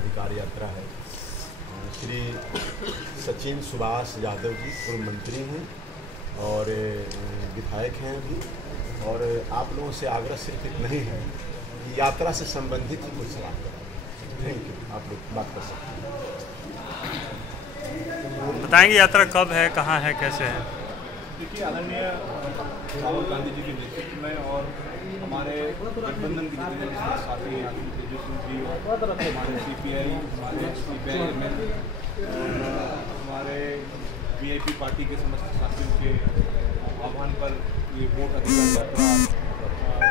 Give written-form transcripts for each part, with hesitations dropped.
जनाधिकार यात्रा है। श्री सचिन सुभाष यादव जी पूर्व मंत्री हैं और विधायक हैं अभी, और आप लोगों से आग्रह सिर्फ इतना ही है कि यात्रा से संबंधित ही कुछ सवाल करें। थैंक यू, आप लोग बात कर सकते हैं। बताएंगे यात्रा कब है, कहाँ है, कैसे है? देखिए, आदरणीय राहुल गांधी जी के नेतृत्व में और हमारे गठबंधन के जितने साथी हैं, तेजस्वी जी और हमारे CPI, हमारे CPI-ML और हमारे VIP पार्टी के समस्त साथियों के आह्वान पर ये वोट अधिकार यात्रा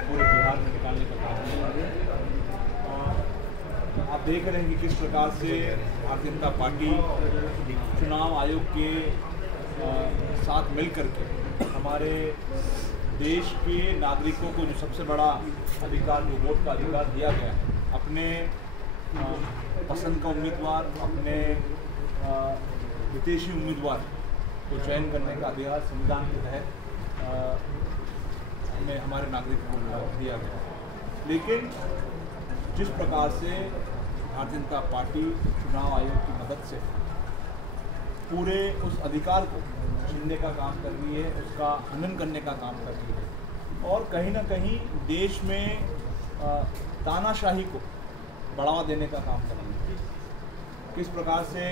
पूरे बिहार में निकालने का काम है। आप देख रहे हैं कि किस प्रकार से भारतीय जनता पार्टी चुनाव आयोग के साथ मिलकर के हमारे देश के नागरिकों को जो सबसे बड़ा अधिकार, जो वोट का अधिकार दिया गया है, अपने पसंद का उम्मीदवार, अपने विदेशी उम्मीदवार को चयन करने का अधिकार संविधान के तहत हमें हमारे नागरिकों को दिया गया है। लेकिन जिस प्रकार से भारतीय जनता पार्टी चुनाव आयोग की मदद से पूरे उस अधिकार को छीनने का काम कर रही है, उसका हनन करने का काम कर रही है और कहीं ना कहीं देश में तानाशाही को बढ़ावा देने का काम कर रही है। किस प्रकार से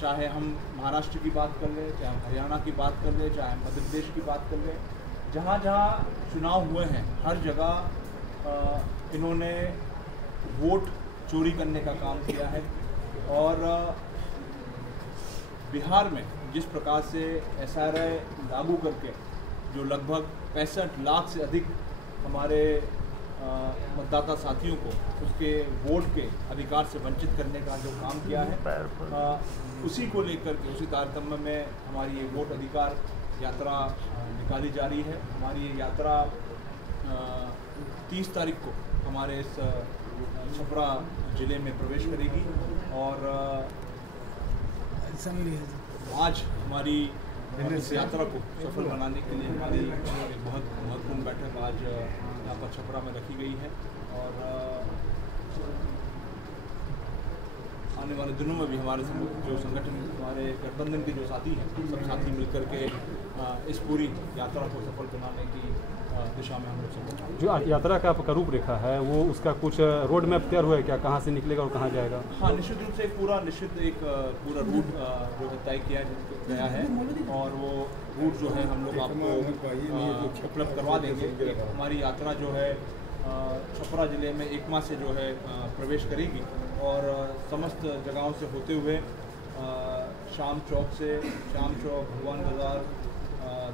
चाहे हम महाराष्ट्र की बात कर लें, चाहे हम हरियाणा की बात कर लें, चाहे हम मध्य प्रदेश की बात कर लें, जहाँ जहाँ चुनाव हुए हैं हर जगह इन्होंने वोट चोरी करने का काम किया है। और बिहार में जिस प्रकार से SRI लागू करके जो लगभग 65 लाख से अधिक हमारे मतदाता साथियों को उसके वोट के अधिकार से वंचित करने का जो काम किया है, उसी को लेकर के, उसी तारतम्य में हमारी ये वोट अधिकार यात्रा निकाली जा रही है। हमारी ये यात्रा 30 तारीख को हमारे इस छपरा ज़िले में प्रवेश करेगी और आज हमारी इस यात्रा को सफल बनाने के लिए हमारी एक बहुत महत्वपूर्ण बैठक आज यहाँ पर छपरा में रखी गई है और आने वाले दिनों में भी हमारे जो संगठन, हमारे गठबंधन के जो साथी हैं, सब साथी मिलकर के इस पूरी यात्रा को सफल बनाने की दिशा में हम लोग सब जो यात्रा का आपका रूपरेखा है वो उसका कुछ रोड मैप तैयार हुआ है क्या, कहाँ से निकलेगा और कहाँ जाएगा? हाँ, निश्चित रूप से एक पूरा रूट जो है तय किया गया है और वो रूट जो है हम लोग आपको उपलब्ध करवा देंगे। हमारी यात्रा जो है छपरा ज़िले में एकमा से जो है प्रवेश करेगी और समस्त जगहों से होते हुए शाम चौक, भगवान बाज़ार,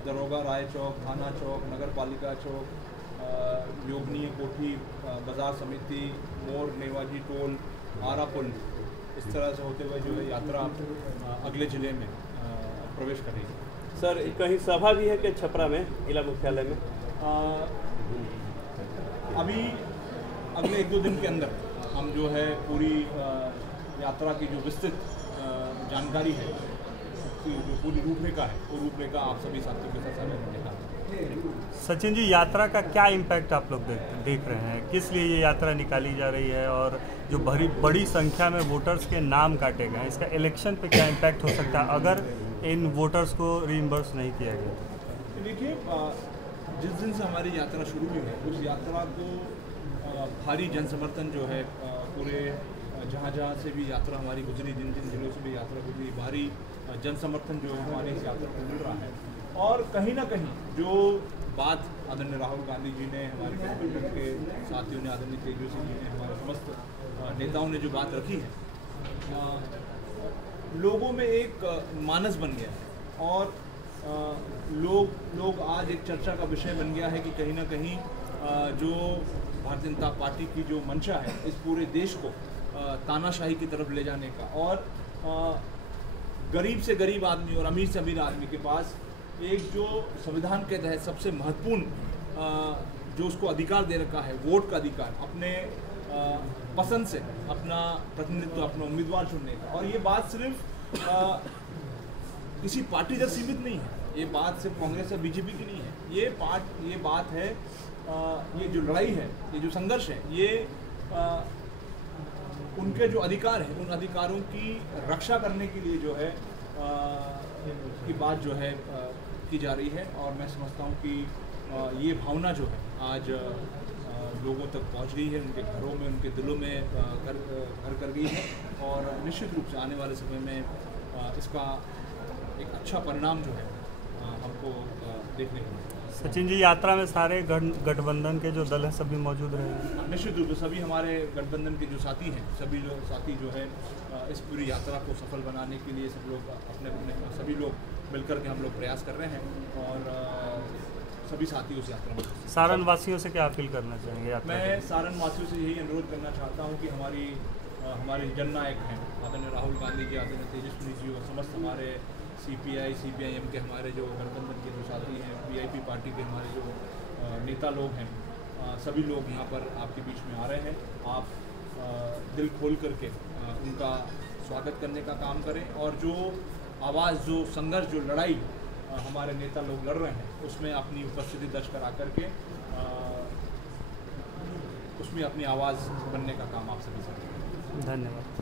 दरोगा राय चौक, थाना चौक, नगर पालिका चौक, योगनीय कोठी, बाजार समिति, मोर, नेवाजी टोल, आरा पुल, इस तरह से होते हुए जो है यात्रा अगले ज़िले में प्रवेश करेगी। सर, कहीं सभा भी है कि छपरा में जिला मुख्यालय में? अभी अगले 1-2 दिन के अंदर हम जो है पूरी यात्रा की जो विस्तृत जानकारी है, जो पूरी रूपरेखा है, वो रूपरेखा आप सभी साथियों के साथ साझा करने का। सचिन जी, यात्रा का क्या इम्पैक्ट आप लोग देख रहे हैं? किस लिए ये यात्रा निकाली जा रही है और जो बड़ी संख्या में वोटर्स के नाम काटे गए हैं, इसका इलेक्शन पे क्या इम्पैक्ट हो सकता है अगर इन वोटर्स को रीइंबर्स नहीं किया गया? देखिए, जिस दिन से हमारी यात्रा शुरू हुई है उस यात्रा को भारी जन समर्थन जो है पूरे जहाँ से भी यात्रा हमारी गुजरी, जिन जिलों से भी यात्रा गुजरी, भारी जन समर्थन जो है हमारी इस यात्रा को मिल रहा है। और कहीं ना कहीं जो बात आदरणीय राहुल गांधी जी ने, हमारे गठबंधन के साथियों ने, आदरणीय तेजस्वी जी ने, हमारे समस्त नेताओं ने जो बात रखी है, लोगों में एक मानस बन गया है और लोग आज एक चर्चा का विषय बन गया है कि कहीं ना कहीं जो भारतीय जनता पार्टी की जो मंशा है इस पूरे देश को तानाशाही की तरफ ले जाने का, और गरीब से गरीब आदमी और अमीर से अमीर आदमी के पास एक जो संविधान के तहत सबसे महत्वपूर्ण जो उसको अधिकार दे रखा है, वोट का अधिकार, अपने पसंद से अपना प्रतिनिधित्व, अपना उम्मीदवार चुनने का। और ये बात सिर्फ किसी पार्टी तक सीमित नहीं है, ये बात सिर्फ कांग्रेस या बीजेपी की नहीं है, ये बात है, ये जो लड़ाई है, ये जो संघर्ष है, ये उनके जो अधिकार हैं उन अधिकारों की रक्षा करने के लिए जो है की बात जो है की जा रही है। और मैं समझता हूँ कि ये भावना जो है आज लोगों तक पहुंच गई है, उनके घरों में, उनके दिलों में घर कर गई है। और निश्चित रूप से आने वाले समय में इसका एक अच्छा परिणाम जो है हमको देखने को मिलेगा। सचिन जी, यात्रा में सारे गठबंधन के जो दल हैं सभी मौजूद रहेंगे? निश्चित रूप से सभी हमारे गठबंधन के जो साथी हैं, सभी जो साथी जो है इस पूरी यात्रा को सफल बनाने के लिए सब लोग अपने सभी लोग मिलकर के हम लोग प्रयास कर रहे हैं। और सभी साथी उस यात्रा में। सारण वासियों से क्या अपील करना चाहेंगे? मैं सारण वासियों से यही अनुरोध करना चाहता हूँ कि हमारे जननायक हैं आदरणीय राहुल गांधी जी, आदरणीय तेजस्वी जी और समस्त हमारे CPI CPIM के हमारे जो गठबंधन के जो साथी हैं, VIP पार्टी के हमारे जो नेता लोग हैं, सभी लोग यहाँ पर आपके बीच में आ रहे हैं। आप दिल खोल करके उनका स्वागत करने का काम करें और जो आवाज़, जो संघर्ष, जो लड़ाई हमारे नेता लोग लड़ रहे हैं उसमें अपनी उपस्थिति दर्ज करा करके उसमें अपनी आवाज़ बनने का काम आप सभी से। धन्यवाद।